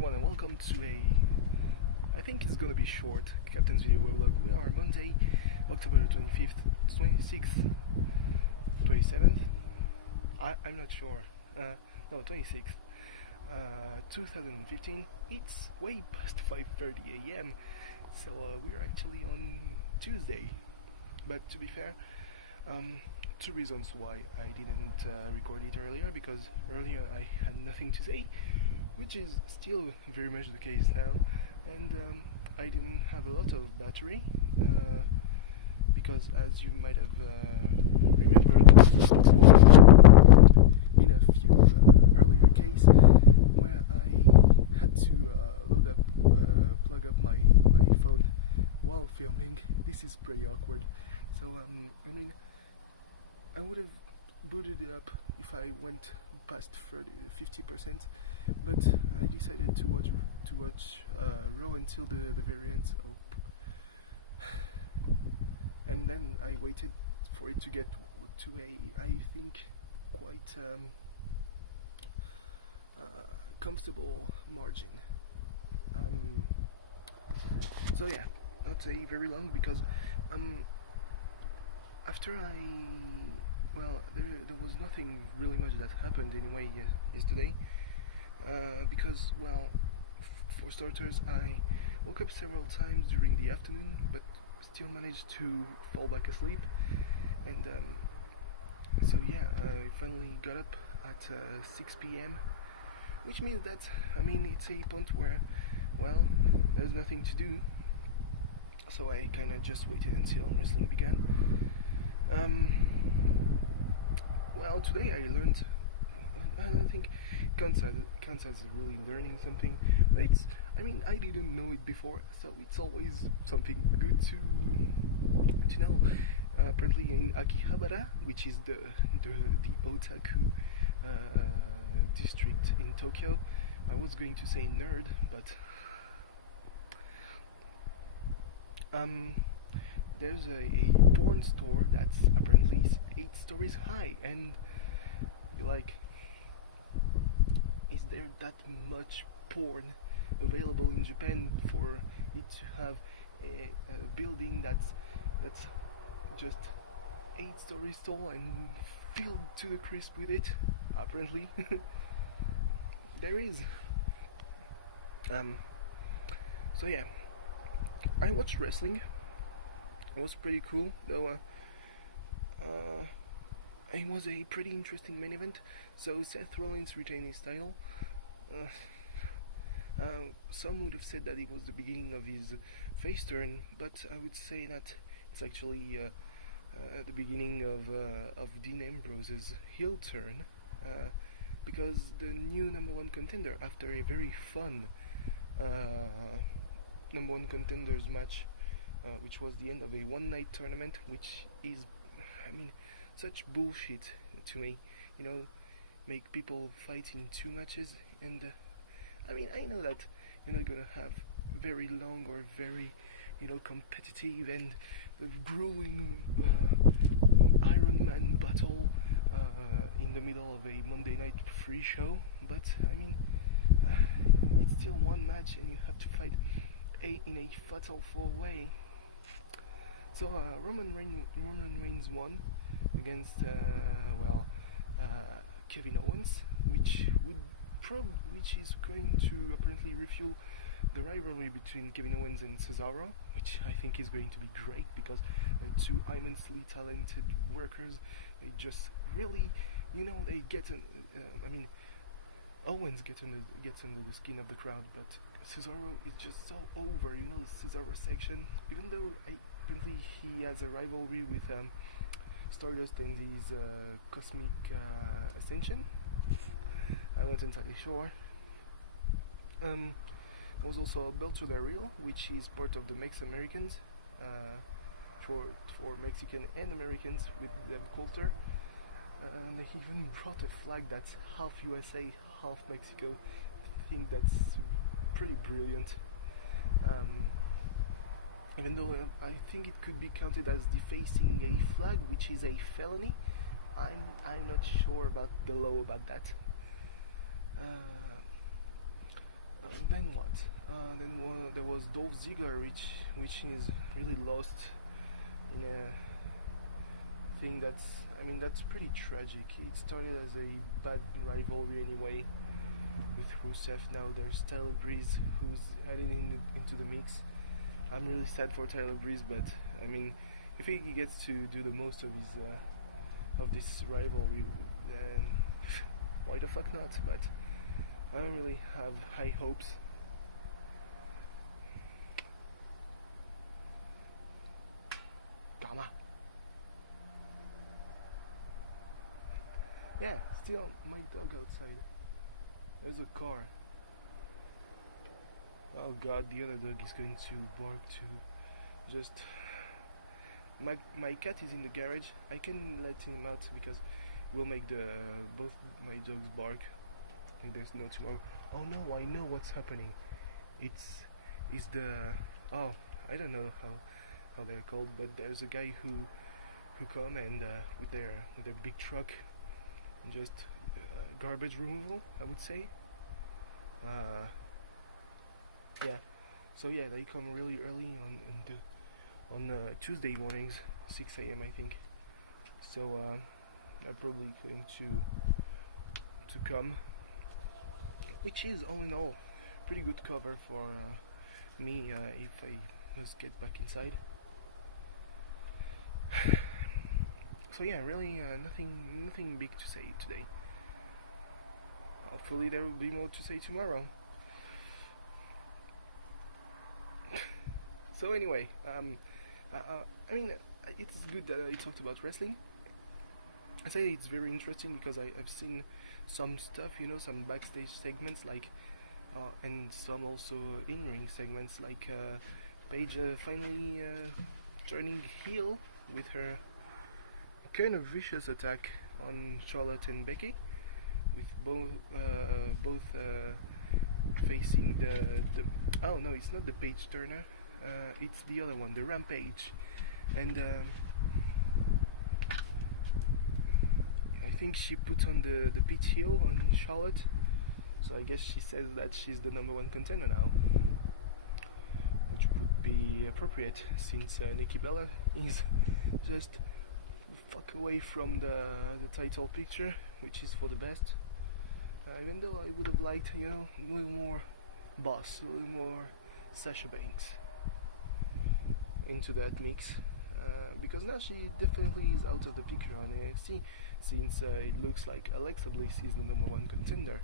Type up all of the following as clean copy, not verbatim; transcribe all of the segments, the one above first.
everyone and welcome to I think it's gonna be short, Captain's video weblog. We are Monday, October 25th, 26th, 27th, I'm not sure, no 26th, 2015, it's way past 5:30 AM, so we're actually on Tuesday, but to be fair, two reasons why I didn't record it earlier, because earlier I had nothing to say, which is still very much the case now, and I didn't have a lot of battery, because as you might have remembered in a few earlier cases where I had to plug up my phone while filming. This is pretty awkward, so I would have booted it up if I went past 50%, but I decided to watch Raw until the very end, and then I waited for it to get to I think quite comfortable margin. So yeah, not say very long, because after there was nothing really much that happened anyway yesterday, because for starters I woke up several times during the afternoon but still managed to fall back asleep, and so yeah, I finally got up at 6 p.m, which means that it's a point where there's nothing to do, so I kind of just waited until wrestling began. Today I learned, I don't think counts as really learning something, but I didn't know it before, so it's always something good to know. Apparently in Akihabara, which is the otaku district in Tokyo, I was going to say nerd, but there's a porn store that's apparently 8 stories high, and you're like, is there that much porn available in Japan for it to have a building that's just 8 stories tall and filled to the crisp with it? Apparently there is. So yeah, I watched wrestling. It was pretty cool, though. It was a pretty interesting main event. So Seth Rollins retained his title. Some would have said that it was the beginning of his face turn, but I would say that it's actually the beginning of Dean Ambrose's heel turn, because the new number one contender, after a very fun number one contenders match, which was the end of a one-night tournament, which is, such bullshit to me. Make people fight in 2 matches, and I know that you're not gonna have very long or very, competitive and grueling Iron Man battle in the middle of a Monday night free show, but it's still one match, and you have to fight in a fatal 4-way. So Roman Reigns won against Kevin Owens, which is going to apparently refuel the rivalry between Kevin Owens and Cesaro, which I think is going to be great, because they're 2 immensely talented workers. They just really, they get Owens gets under the skin of the crowd, but Cesaro is just so over. The Cesaro section, even though apparently he has a rivalry with Stardust and his Cosmic Ascension, I'm not entirely sure. There was also Alberto Del Rio, which is part of the Mex Americans, for Mexican and Americans, with Deb Coulter, and they even brought a flag that's half USA, half Mexico. I think that's pretty brilliant. Even though I think it could be counted as defacing a flag, which is a felony. I'm not sure about the law about that. Then There was Dolph Ziggler, which is really lost in a thing that's pretty tragic. It started as a bad rivalry anyway with Rusev. Now there's Tyler Breeze who's into the mix. I'm really sad for Tyler Breeze, but I mean, if he gets to do the most of his of this rivalry, then why the fuck not? But I don't really have high hopes. Gamma. Yeah, still my dog outside. There's a car. Oh god, the other dog is going to bark too. Just my cat is in the garage. I can let him out because we'll make the both my dogs bark. And there's no tomorrow. Oh no, I know what's happening. It's the I don't know how they're called, but there's a guy who come and with their big truck, just garbage removal, I would say. Yeah. So yeah, they come really early on Tuesday mornings, 6 a.m. I think. So I'm probably going to come, which is all in all pretty good cover for me if I just get back inside. So yeah, really nothing big to say today. Hopefully there will be more to say tomorrow. So anyway, I mean, it's good that I talked about wrestling. I say it's very interesting because I've seen some stuff, some backstage segments, like, and some also in-ring segments, like Paige finally turning heel with her kind of vicious attack on Charlotte and Becky, with both facing the oh no, it's not the Paige Turner. It's the other one, the Rampage, and I think she put on the PTO on Charlotte, so I guess she says that she's the #1 contender now, which would be appropriate since Nikki Bella is just fuck away from the title picture, which is for the best. Even though I would have liked, a little more boss, a little more Sasha Banks into that mix, because now she definitely is out of the picture on NXT, since it looks like Alexa Bliss is the #1 contender.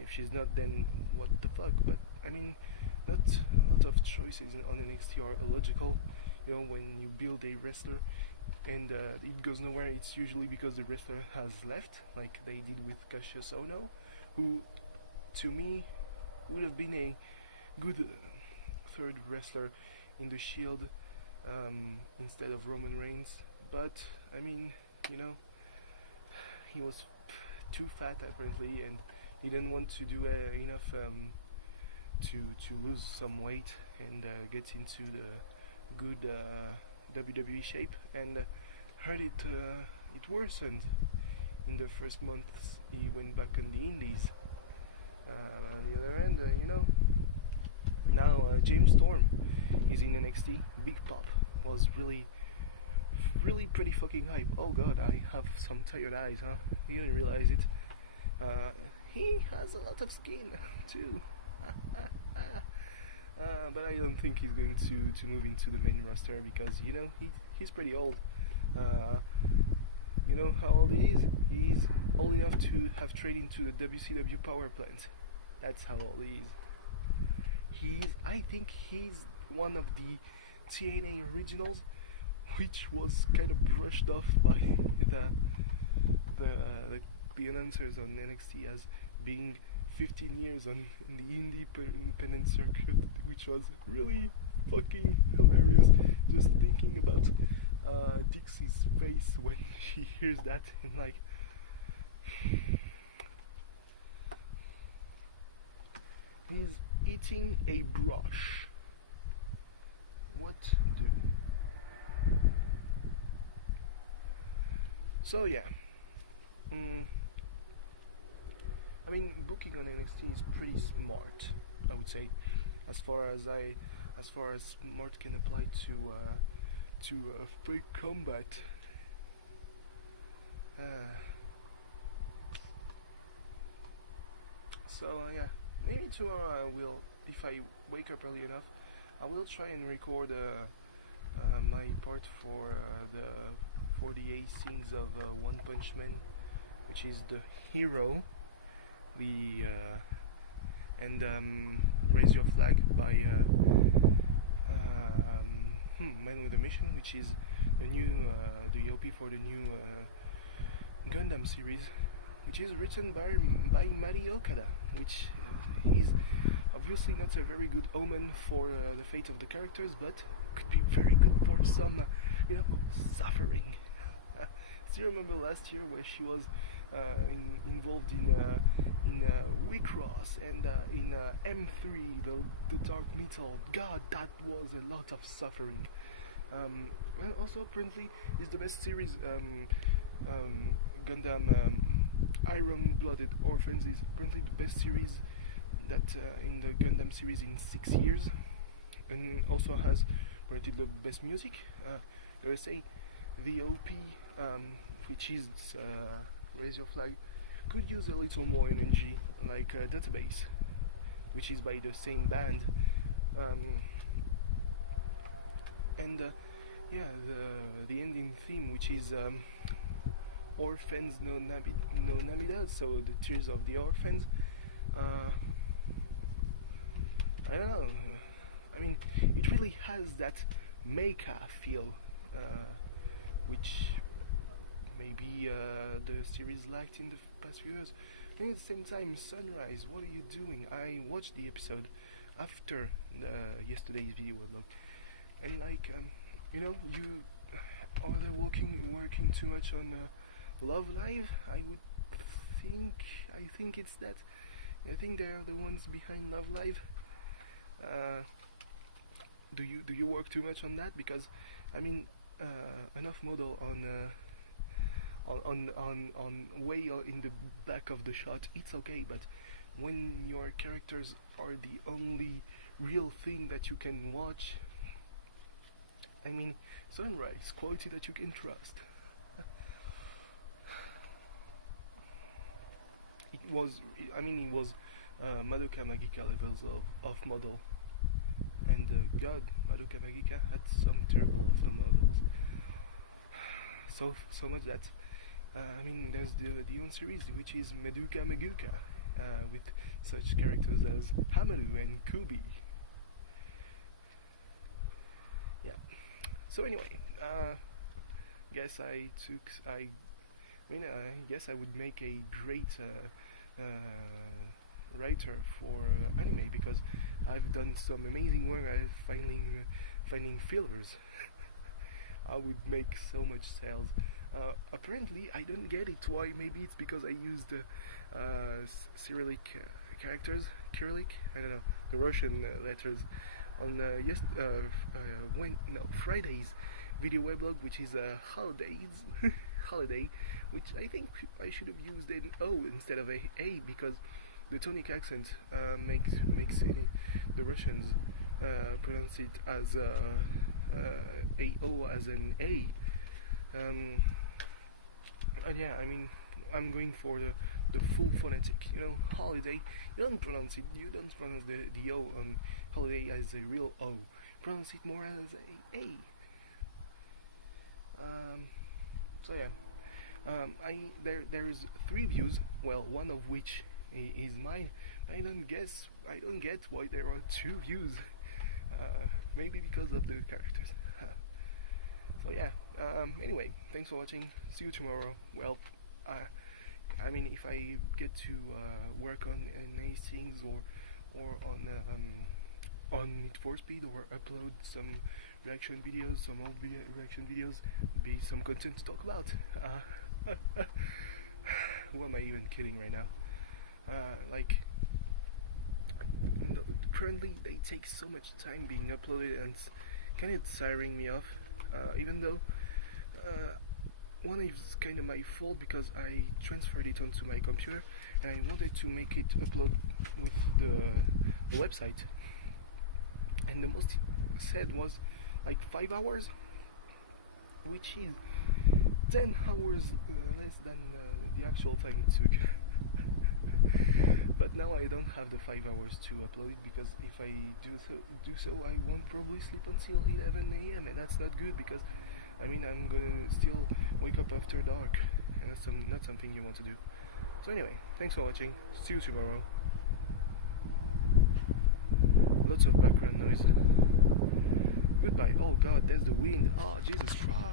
If she's not, then what the fuck? But I mean, not a lot of choices on NXT are illogical. When you build a wrestler and it goes nowhere, it's usually because the wrestler has left, like they did with Cassius Ohno, who to me would have been a good third wrestler in the Shield instead of Roman Reigns. But I mean, he was too fat apparently, and he didn't want to do enough to lose some weight and get into the good WWE shape, and heard it worsened in the first months. He went back on the indies. On the other end, now James Storm is in NXT. Big Pop was really pretty fucking hype. Oh god, I have some tired eyes, huh? You didn't realize it. He has a lot of skin too. But I don't think he's going to move into the main roster because he's pretty old. You know how old he is? He's old enough to have traded into the WCW power plant. That's how old he is. I think he's one of the TNA originals, which was kind of brushed off by the announcers on NXT as being 15 years in the independent circuit, which was really fucking hilarious. Just thinking about Dixie's face when she hears that, and like, he's eating a brush. What do? So yeah. I mean, booking on NXT is pretty smart, I would say. as far as smart can apply to fake combat. Uh, yeah, maybe tomorrow I will, if I wake up early enough, I will try and record my part for the A scenes of One Punch Man, which is the hero, the and Raise Your Flag by Man with a Mission, which is the new the OP for the new Gundam series, which is written by Mari Okada, which is obviously not a very good omen for the fate of the characters, but could be very good for some, suffering. Still remember last year where she was involved in Wicross and in M3, the Dark Metal. God, that was a lot of suffering. Well, also apparently is the best series. Gundam Iron-Blooded Orphans is apparently the best series that in the Gundam series in 6 years, and also has rated the best music. There is the OP, which is Raise Your Flag, could use a little more energy, like Database, which is by the same band, and yeah, the ending theme, which is Orphans no Namida, so the tears of the orphans. I don't know. I mean, it really has that mecha feel, which maybe the series lacked in the past few years. And at the same time, Sunrise, what are you doing? I watched the episode after yesterday's video weblog, and you are they working too much on Love Live? I think it's that. I think they are the ones behind Love Live. Do you work too much on that? Because I mean, enough model on way in the back of the shot, it's okay. But when your characters are the only real thing that you can watch, I mean, Sunrise, quality that you can trust. It was Madoka Magica levels of model, and God, Madoka Magica had some terrible of models. So much that I mean, there's the own series, which is Madoka Magica, with such characters as Hamaru and Kubi. Yeah. So anyway, guess I guess I would make a great writer for anime, because I've done some amazing work at finding fillers. I would make so much sales. Apparently, I don't get it. Why? Maybe it's because I used Cyrillic characters, Cyrillic. I don't know, the Russian letters on Friday's video weblog, which is holiday, which I think I should have used an O instead of a because the tonic accent makes the Russians pronounce it as a O as an A. And yeah, I mean, I'm going for the full phonetic. Holiday. You don't pronounce the O on holiday as a real O. Pronounce it more as a A. So yeah, there is 3 views. Well, one of which is mine. I don't get why there are 2 views. Maybe because of the characters. So yeah. Anyway, thanks for watching. See you tomorrow. Well, I mean, if I get to work on nice things or on Need for Speed, or upload some reaction videos, some old reaction videos, be some content to talk about. Who am I even kidding right now? Currently they take so much time being uploaded, and it's kind of tiring me off. Even though one is kind of my fault, because I transferred it onto my computer and I wanted to make it upload with the website, and the most he said was like 5 hours, which is 10 hours less than the actual time it took. But now I don't have the 5 hours to upload it, because if I do so, I won't probably sleep until 11 a.m. and that's not good, because I mean I'm gonna still wake up after dark, and that's not something you want to do. So anyway, thanks for watching. See you tomorrow. Lots of background noise. Goodbye. Oh God, there's the wind. Oh Jesus Christ.